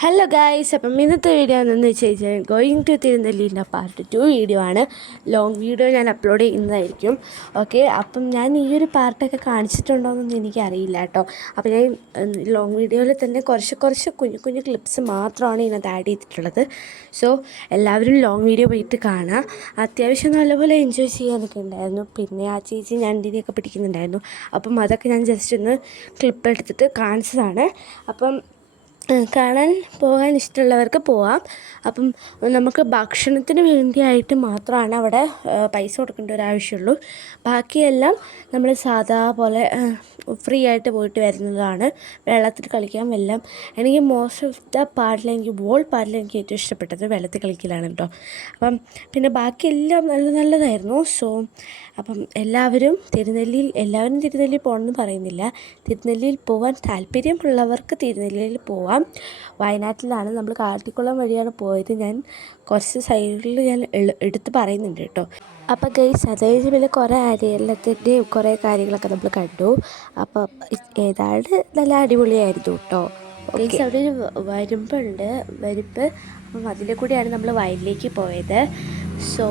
Hello guys, അപ്പം ഇന്നത്തെ video എന്താണെന്ന് വെച്ച് കഴിഞ്ഞാൽ ഗോയിങ് ടു തിരുനെല്ലിൻ്റെ പാർട്ട് 2 വീഡിയോ ആണ്. ലോങ് വീഡിയോ ഞാൻ അപ്ലോഡ് ചെയ്യുന്നതായിരിക്കും. ഓക്കെ, അപ്പം ഞാൻ ഈ ഒരു പാർട്ടൊക്കെ കാണിച്ചിട്ടുണ്ടോയെന്നൊന്നും എനിക്കറിയില്ല കേട്ടോ. അപ്പോൾ ഞാൻ ലോങ് വീഡിയോയിൽ തന്നെ കുറച്ച് കുഞ്ഞു കുഞ്ഞു ക്ലിപ്സ് മാത്രമാണ് ഇതിനകത്ത് ആഡ് ചെയ്തിട്ടുള്ളത്. സോ എല്ലാവരും ലോങ് വീഡിയോ പോയിട്ട് കാണാം. അത്യാവശ്യം നല്ലപോലെ എൻജോയ് ചെയ്യാനൊക്കെ ഉണ്ടായിരുന്നു. പിന്നെ ആ ചേച്ചി ഞണ്ടിനെയൊക്കെ പിടിക്കുന്നുണ്ടായിരുന്നു. അപ്പം അതൊക്കെ ഞാൻ ജസ്റ്റ് ഒന്ന് ക്ലിപ്പ് എടുത്തിട്ട് കാണിച്ചതാണ്. അപ്പം കാണാൻ പോകാൻ ഇഷ്ടമുള്ളവർക്ക് പോവാം. അപ്പം നമുക്ക് ഭക്ഷണത്തിന് വേണ്ടിയായിട്ട് മാത്രമാണ് അവിടെ പൈസ കൊടുക്കേണ്ട ഒരാവശ്യമുള്ളൂ. ബാക്കിയെല്ലാം നമ്മൾ സാധാ പോലെ ഫ്രീ ആയിട്ട് പോയിട്ട് വരുന്നതാണ്. വെള്ളത്തിൽ കളിക്കാം എല്ലാം. എനിക്ക് മോസ്റ്റ് ഓഫ് ദ പാർട്ടിൽ എനിക്ക് എനിക്ക് ഏറ്റവും ഇഷ്ടപ്പെട്ടത് വെള്ളത്തിൽ കളിക്കലാണ് കേട്ടോ. അപ്പം പിന്നെ ബാക്കിയെല്ലാം നല്ലതായിരുന്നു. സോ അപ്പം എല്ലാവരും തിരുനെല്ലിയിൽ പോകണമെന്ന് പറയുന്നില്ല. തിരുനെല്ലിയിൽ പോകാൻ താല്പര്യമുള്ളവർക്ക് തിരുനെല്ലിയിൽ പോവാം. വയനാട്ടിലാണ്, നമ്മൾ കാട്ടിക്കുളം വഴിയാണ് പോയത്. ഞാൻ കുറച്ച് സൈഡിൽ ഞാൻ എടുത്ത് പറയുന്നുണ്ട് കേട്ടോ. അപ്പോൾ ഗൈസ്, അതേപോലെ കുറേ അരിയല്ലത്തിൻ്റെയും കുറേ കാര്യങ്ങളൊക്കെ നമ്മൾ കണ്ടു. അപ്പോൾ ഏതാണ്ട് നല്ല അടിപൊളിയായിരുന്നു കേട്ടോ. ഗൈസ്, അവിടെ ഒരു വരുമ്പ്. അപ്പം അതിലെ കൂടിയാണ് നമ്മൾ വയലിലേക്ക് പോയത്. സോ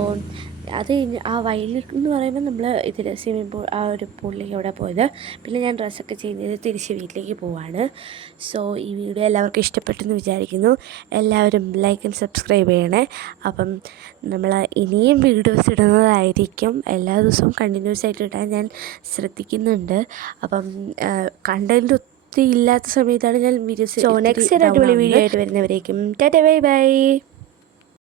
അത് ആ വയലിൽ എന്ന് പറയുമ്പോൾ നമ്മൾ ഇതിൽ സ്വിമ്മിംഗ് പൂൾ ആ ഒരു പൂളിലേക്ക് അവിടെ പോയത്. പിന്നെ ഞാൻ ഡ്രസ്സൊക്കെ ചേഞ്ച് ചെയ്ത് തിരിച്ച് വീട്ടിലേക്ക് പോവാണ്. സോ ഈ വീഡിയോ എല്ലാവർക്കും ഇഷ്ടപ്പെട്ടെന്ന് വിചാരിക്കുന്നു. എല്ലാവരും ലൈക്ക് ആൻഡ് സബ്സ്ക്രൈബ് ചെയ്യണേ. അപ്പം നമ്മൾ ഇനിയും വീഡിയോസ് ഇടുന്നതായിരിക്കും. എല്ലാ ദിവസവും കണ്ടിന്യൂസ് ആയിട്ട് ഇടാൻ ഞാൻ ശ്രദ്ധിക്കുന്നുണ്ട്. അപ്പം കണ്ടൻറ്റ് ഒത്തിരി ഇല്ലാത്ത സമയത്താണ് ഞാൻ വീഡിയോസ്. സോ നെക്സ്റ്റ് അടിപൊളി വീഡിയോ ആയിട്ട് വരുന്നവരേക്കും ടാറ്റാ ബൈ ബൈ.